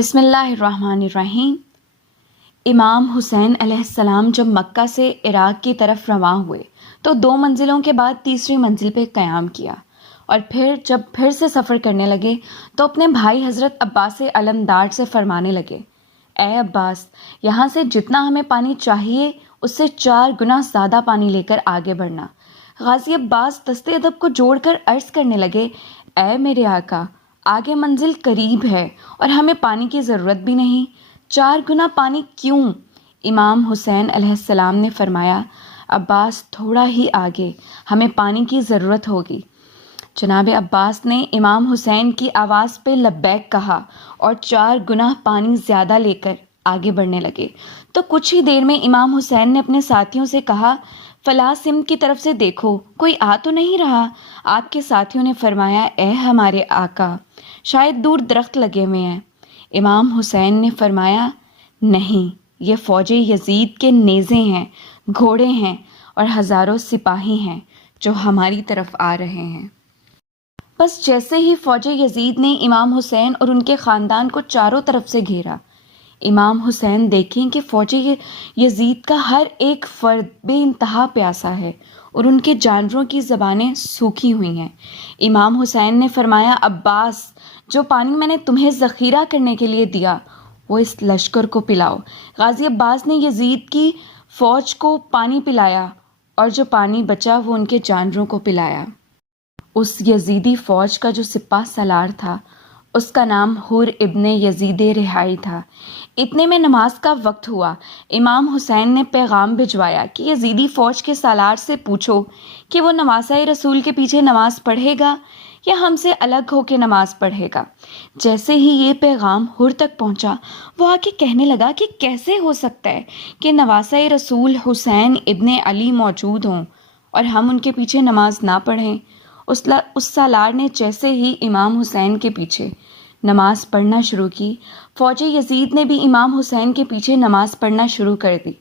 بسم اللہ الرحمن الرحیم۔ امام حسین علیہ السلام جب مکہ سے عراق کی طرف رواں ہوئے تو 2 منزلوں کے بعد تیسری منزل پہ قیام کیا، اور جب پھر سے سفر کرنے لگے تو اپنے بھائی حضرت عباس علمدار سے فرمانے لگے، اے عباس، یہاں سے جتنا ہمیں پانی چاہیے اس سے 4 گنا زیادہ پانی لے کر آگے بڑھنا۔ غازی عباس دست ادب کو جوڑ کر عرض کرنے لگے، اے میرے آقا، آگے منزل قریب ہے اور ہمیں پانی کی ضرورت بھی نہیں، 4 گنا پانی کیوں؟ امام حسین علیہ السلام نے فرمایا، عباس، تھوڑا ہی آگے ہمیں پانی کی ضرورت ہوگی۔ جناب عباس نے امام حسین کی آواز پہ لبیک کہا اور 4 گنا پانی زیادہ لے کر آگے بڑھنے لگے۔ تو کچھ ہی دیر میں امام حسین نے اپنے ساتھیوں سے کہا، فلاں سمت کی طرف سے دیکھو، کوئی آ تو نہیں رہا؟ آپ کے ساتھیوں نے فرمایا، اے ہمارے آقا، شاید دور درخت لگے ہوئے ہیں۔ امام حسین نے فرمایا، نہیں، یہ فوج یزید کے نیزے ہیں، گھوڑے ہیں اور ہزاروں سپاہی ہیں جو ہماری طرف آ رہے ہیں۔ بس جیسے ہی فوج یزید نے امام حسین اور ان کے خاندان کو چاروں طرف سے گھیرا، امام حسین دیکھیں کہ فوج یزید کا ہر ایک فرد بے انتہا پیاسا ہے اور ان کے جانوروں کی زبانیں سوکھی ہوئی ہیں۔ امام حسین نے فرمایا، عباس، جو پانی میں نے تمہیں ذخیرہ کرنے کے لیے دیا وہ اس لشکر کو پلاؤ۔ غازی عباس نے یزید کی فوج کو پانی پلایا اور جو پانی بچا وہ ان کے جانوروں کو پلایا۔ اس یزیدی فوج کا جو سپاہ سالار تھا اس کا نام حر ابن یزید رہائی تھا۔ اتنے میں نماز کا وقت ہوا۔ امام حسین نے پیغام بھجوایا کہ یزیدی فوج کے سالار سے پوچھو کہ وہ نواسۂ رسول کے پیچھے نماز پڑھے گا یا ہم سے الگ ہو کے نماز پڑھے گا۔ جیسے ہی یہ پیغام حر تک پہنچا، وہ آ کے کہنے لگا کہ کیسے ہو سکتا ہے کہ نواسۂ رسول حسین ابن علی موجود ہوں اور ہم ان کے پیچھے نماز نہ پڑھیں۔ اس سالار نے جیسے ہی امام حسین کے پیچھے نماز پڑھنا شروع کی، فوج یزید نے بھی امام حسین کے پیچھے نماز پڑھنا شروع کر دی۔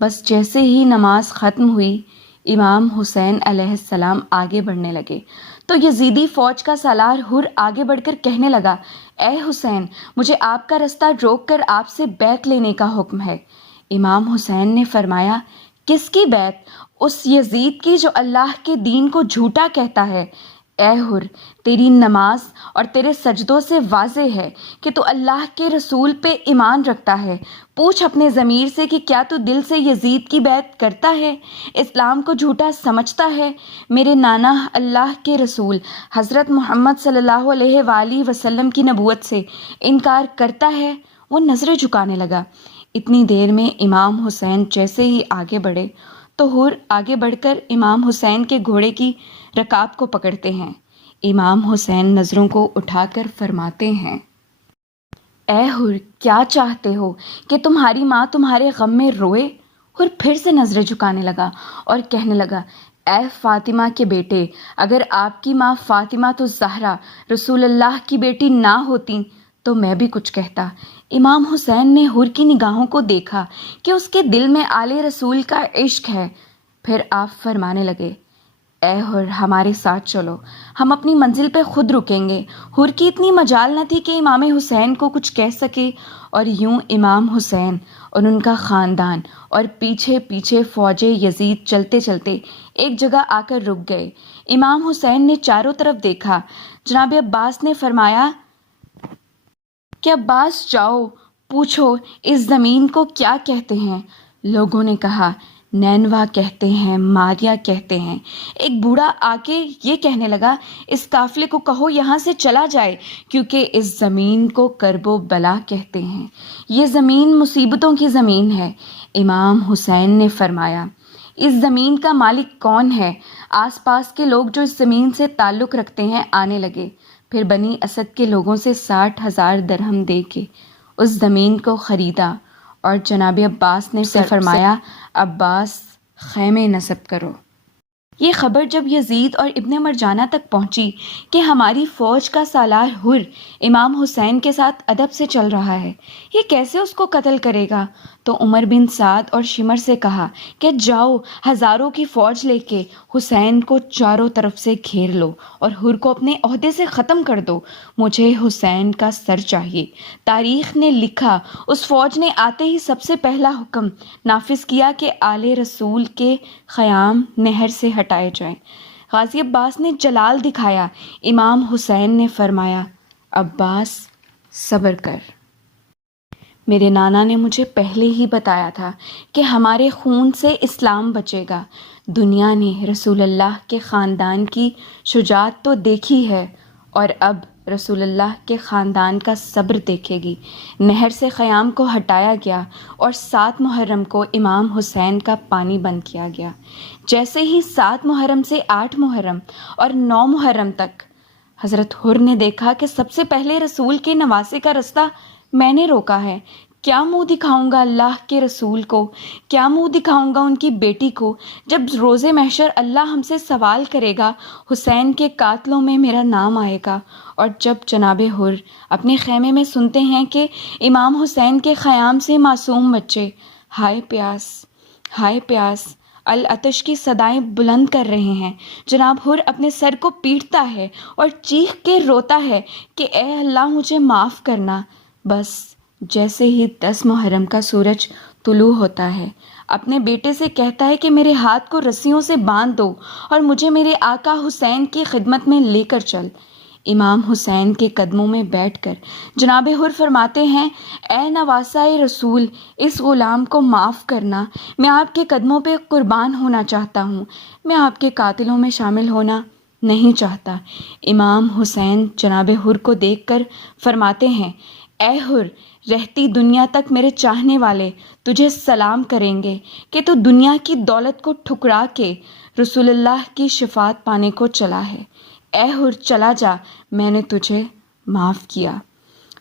بس جیسے ہی نماز ختم ہوئی، امام حسین علیہ السلام آگے بڑھنے لگے تو یزیدی فوج کا سالار حر آگے بڑھ کر کہنے لگا، اے حسین، مجھے آپ کا رستہ روک کر آپ سے بیعت لینے کا حکم ہے۔ امام حسین نے فرمایا، کس کی بیعت؟ اس یزید کی جو اللہ کے دین کو جھوٹا کہتا ہے۔ اے حر، تیری نماز اور تیرے سجدوں سے واضح ہے کہ تو اللہ کے رسول پہ ایمان رکھتا ہے۔ پوچھ اپنے ضمیر سے کہ کیا تو دل سے یزید کی بیعت کرتا ہے، اسلام کو جھوٹا سمجھتا ہے، میرے نانا اللہ کے رسول حضرت محمد صلی اللہ علیہ وآلہ وسلم کی نبوت سے انکار کرتا ہے؟ وہ نظریں جھکانے لگا۔ اتنی دیر میں امام حسین جیسے ہی آگے بڑھے تو حر آگے بڑھ کر امام حسین کے گھوڑے کی رکاب کو پکڑتے ہیں۔ امام حسین نظروں کو اٹھا کر فرماتے ہیں، اے حر، کیا چاہتے ہو کہ تمہاری ماں تمہارے غم میں روئے؟ حر پھر سے نظریں جھکانے لگا اور کہنے لگا، اے فاطمہ کے بیٹے، اگر آپ کی ماں فاطمہ تو زہرا رسول اللہ کی بیٹی نہ ہوتی تو میں بھی کچھ کہتا۔ امام حسین نے حر کی نگاہوں کو دیکھا کہ اس کے دل میں آل رسول کا عشق ہے۔ پھر آپ فرمانے لگے، اے حر، ہمارے ساتھ چلو، ہم اپنی منزل پہ خود رکیں گے۔ حر کی اتنی مجال نہ تھی کہ امام حسین کو کچھ کہہ سکے، اور یوں امام حسین اور ان کا خاندان اور پیچھے پیچھے فوج یزید چلتے چلتے ایک جگہ آ کر رک گئے۔ امام حسین نے چاروں طرف دیکھا۔ جناب عباس نے فرمایا کہ عباس، جاؤ پوچھو اس زمین کو کیا کہتے ہیں۔ لوگوں نے کہا، نینوا کہتے ہیں، ماریا کہتے ہیں۔ ایک بوڑھا آ کے یہ کہنے لگا، اس قافلے کو کہو یہاں سے چلا جائے، کیونکہ اس زمین کو کرب و بلا کہتے ہیں، یہ زمین مصیبتوں کی زمین ہے۔ امام حسین نے فرمایا، اس زمین کا مالک کون ہے؟ آس پاس کے لوگ جو اس زمین سے تعلق رکھتے ہیں آنے لگے۔ پھر بنی اسد کے لوگوں سے 60,000 درہم دے کے اس زمین کو خریدا، اور جناب عباس نے فرمایا، عباس، خیمے نصب کرو۔ یہ خبر جب یزید اور ابن مرجانہ تک پہنچی کہ ہماری فوج کا سالار حر امام حسین کے ساتھ ادب سے چل رہا ہے، یہ کیسے اس کو قتل کرے گا، تو عمر بن سعد اور شمر سے کہا کہ جاؤ ہزاروں کی فوج لے کے حسین کو چاروں طرف سے گھیر لو اور حر کو اپنے عہدے سے ختم کر دو، مجھے حسین کا سر چاہیے۔ تاریخ نے لکھا اس فوج نے آتے ہی سب سے پہلا حکم نافذ کیا کہ آل رسول کے خیام نہر سے ہٹائے جائیں۔ غازی عباس نے جلال دکھایا، امام حسین نے فرمایا عباس صبر کر، میرے نانا نے مجھے پہلے ہی بتایا تھا کہ ہمارے خون سے اسلام بچے گا۔ دنیا نے رسول اللہ کے خاندان کی شجاعت تو دیکھی ہے اور اب رسول اللہ کے خاندان کا صبر دیکھے گی۔ نہر سے خیام کو ہٹایا گیا اور 7 محرم کو امام حسین کا پانی بند کیا گیا۔ جیسے ہی 7 محرم سے 8 محرم اور 9 محرم تک حضرت حر نے دیکھا کہ سب سے پہلے رسول کے نواسے کا رستہ میں نے روکا ہے، کیا منہ دکھاؤں گا اللہ کے رسول کو، کیا منہ دکھاؤں گا ان کی بیٹی کو، جب روز محشر اللہ ہم سے سوال کرے گا، حسین کے قاتلوں میں میرا نام آئے گا۔ اور جب جناب حر اپنے خیمے میں سنتے ہیں کہ امام حسین کے خیام سے معصوم بچے ہائے پیاس، ہائے پیاس، العطش کی صدائیں بلند کر رہے ہیں، جناب حر اپنے سر کو پیٹتا ہے اور چیخ کے روتا ہے کہ اے اللہ مجھے معاف کرنا۔ بس جیسے ہی 10 محرم کا سورج طلوع ہوتا ہے اپنے بیٹے سے کہتا ہے کہ میرے ہاتھ کو رسیوں سے باندھ دو اور مجھے میرے آقا حسین کی خدمت میں لے کر چل۔ امام حسین کے قدموں میں بیٹھ کر جناب حر فرماتے ہیں اے نواسۂ رسول، اس غلام کو معاف کرنا، میں آپ کے قدموں پہ قربان ہونا چاہتا ہوں، میں آپ کے قاتلوں میں شامل ہونا نہیں چاہتا۔ امام حسین جناب حر کو دیکھ کر فرماتے ہیں اے حر، رہتی دنیا تک میرے چاہنے والے تجھے سلام کریں گے کہ تو دنیا کی دولت کو ٹھکرا کے رسول اللہ کی شفاعت پانے کو چلا ہے۔ اے حر چلا جا، میں نے تجھے معاف کیا۔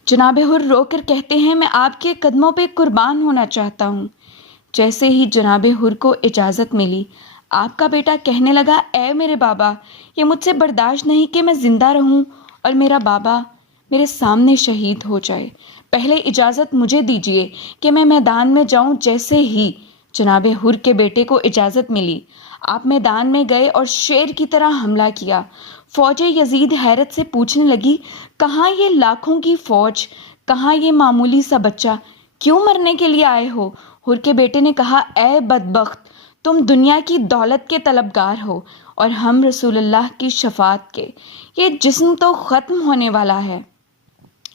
جناب حر رو کر کہتے ہیں میں آپ کے قدموں پہ قربان ہونا چاہتا ہوں۔ جیسے ہی جناب حر کو اجازت ملی، آپ کا بیٹا کہنے لگا اے میرے بابا، یہ مجھ سے برداشت نہیں کہ میں زندہ رہوں اور میرا بابا میرے سامنے شہید ہو جائے، پہلے اجازت مجھے دیجیے کہ میں میدان میں جاؤں۔ جیسے ہی جناب حر کے بیٹے کو اجازت ملی، آپ میدان میں گئے اور شیر کی طرح حملہ کیا۔ فوج یزید حیرت سے پوچھنے لگی کہاں یہ لاکھوں کی فوج، کہاں یہ معمولی سا بچہ، کیوں مرنے کے لیے آئے ہو؟ حر کے بیٹے نے کہا اے بدبخت، تم دنیا کی دولت کے طلبگار ہو اور ہم رسول اللہ کی شفاعت کے، یہ جسم تو ختم ہونے والا ہے۔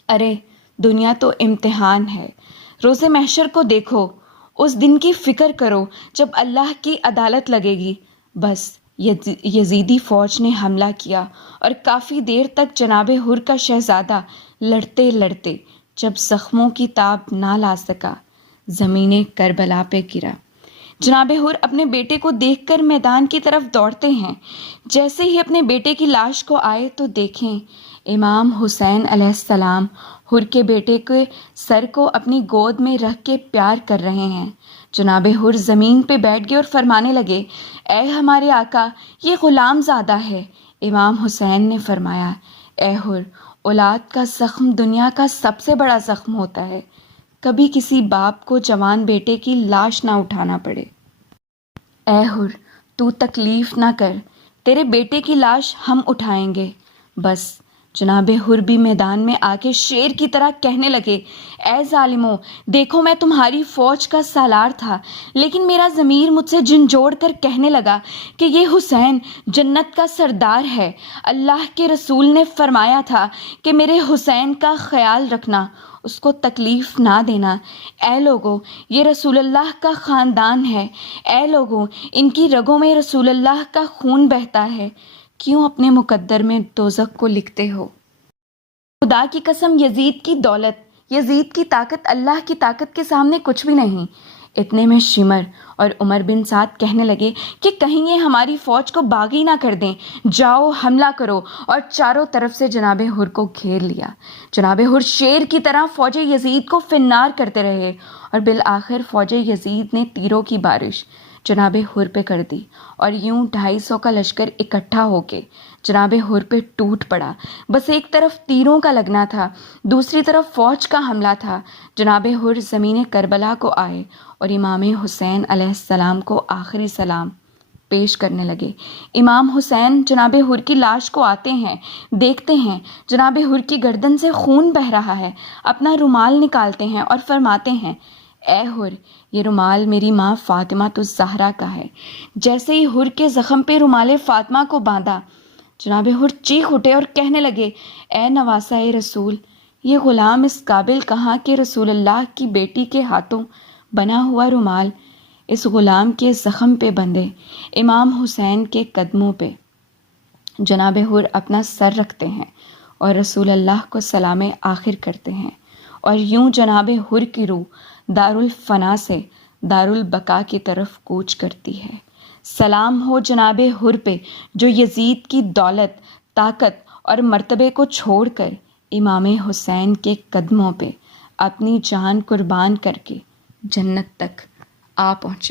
ارے دنیا تو امتحان ہے، روز محشر کو دیکھو، اس دن کی فکر کرو جب اللہ کی عدالت لگے گی۔ بس یزیدی فوج نے حملہ کیا اور کافی دیر تک جناب حر کا شہزادہ لڑتے لڑتے جب زخموں کی تاب نہ لا سکا، زمین کربلا پہ گرا۔ جناب حر اپنے بیٹے کو دیکھ کر میدان کی طرف دوڑتے ہیں۔ جیسے ہی اپنے بیٹے کی لاش کو آئے تو دیکھیں امام حسین علیہ السلام حر کے بیٹے کے سر کو اپنی گود میں رکھ کے پیار کر رہے ہیں۔ جناب حر زمین پہ بیٹھ گئے اور فرمانے لگے اے ہمارے آقا، یہ غلام زادہ ہے۔ امام حسین نے فرمایا اے حر، اولاد کا زخم دنیا کا سب سے بڑا زخم ہوتا ہے، کبھی کسی باپ کو جوان بیٹے کی لاش نہ اٹھانا پڑے۔ اے حر، تو تکلیف نہ کر، تیرے بیٹے کی لاش ہم اٹھائیں گے۔ بس جناب حر بھی میدان میں آ کے شیر کی طرح کہنے لگے اے ظالموں، دیکھو میں تمہاری فوج کا سالار تھا، لیکن میرا ضمیر مجھ سے جھنجھوڑ کر کہنے لگا کہ یہ حسین جنت کا سردار ہے۔ اللہ کے رسول نے فرمایا تھا کہ میرے حسین کا خیال رکھنا، اس کو تکلیف نہ دینا۔ اے لوگوں، یہ رسول اللہ کا خاندان ہے، اے لوگوں ان کی رگوں میں رسول اللہ کا خون بہتا ہے، کیوں اپنے مقدر میں دوزخ کو لکھتے ہو؟ خدا کی قسم، یزید کی دولت، یزید کی طاقت اللہ کی طاقت کے سامنے کچھ بھی نہیں۔ اتنے میں شمر اور عمر بن سعد کہنے لگے کہ کہیں یہ ہماری فوج کو باغی نہ کر دیں، جاؤ حملہ کرو، اور چاروں طرف سے جناب حر کو گھیر لیا۔ جناب حر شیر کی طرح فوج یزید کو فنار کرتے رہے اور بالآخر فوج یزید نے تیروں کی بارش جناب حر پہ کر دی اور یوں 250 کا لشکر اکٹھا ہو کے جناب حر پہ ٹوٹ پڑا۔ بس ایک طرف تیروں کا لگنا تھا، دوسری طرف فوج کا حملہ تھا۔ جناب حر زمین کربلا کو آئے اور امام حسین علیہ السلام کو آخری سلام پیش کرنے لگے۔ امام حسین جناب حر کی لاش کو آتے ہیں، دیکھتے ہیں جناب حر کی گردن سے خون بہہ رہا ہے، اپنا رومال نکالتے ہیں اور فرماتے ہیں، اے حر، یہ رومال میری ماں فاطمہ الزہرا کا ہے۔ جیسے ہی حر کے زخم پہ رومال فاطمہ کو باندھا، جناب حر چیخ اٹھے اور کہنے لگے، اے نواسہ رسول، یہ غلام اس قابل کہاں کہ رسول اللہ کی بیٹی کے ہاتھوں بنا ہوا رومال اس غلام کے زخم پہ بندھے۔ امام حسین کے قدموں پہ جناب حر اپنا سر رکھتے ہیں اور رسول اللہ کو سلام آخر کرتے ہیں، اور یوں جناب حر کی روح دارالفنا سے دارالبقا کی طرف کوچ کرتی ہے۔ سلام ہو جناب حر پہ جو یزید کی دولت، طاقت اور مرتبے کو چھوڑ کر امام حسین کے قدموں پہ اپنی جان قربان کر کے جنت تک آ پہنچے۔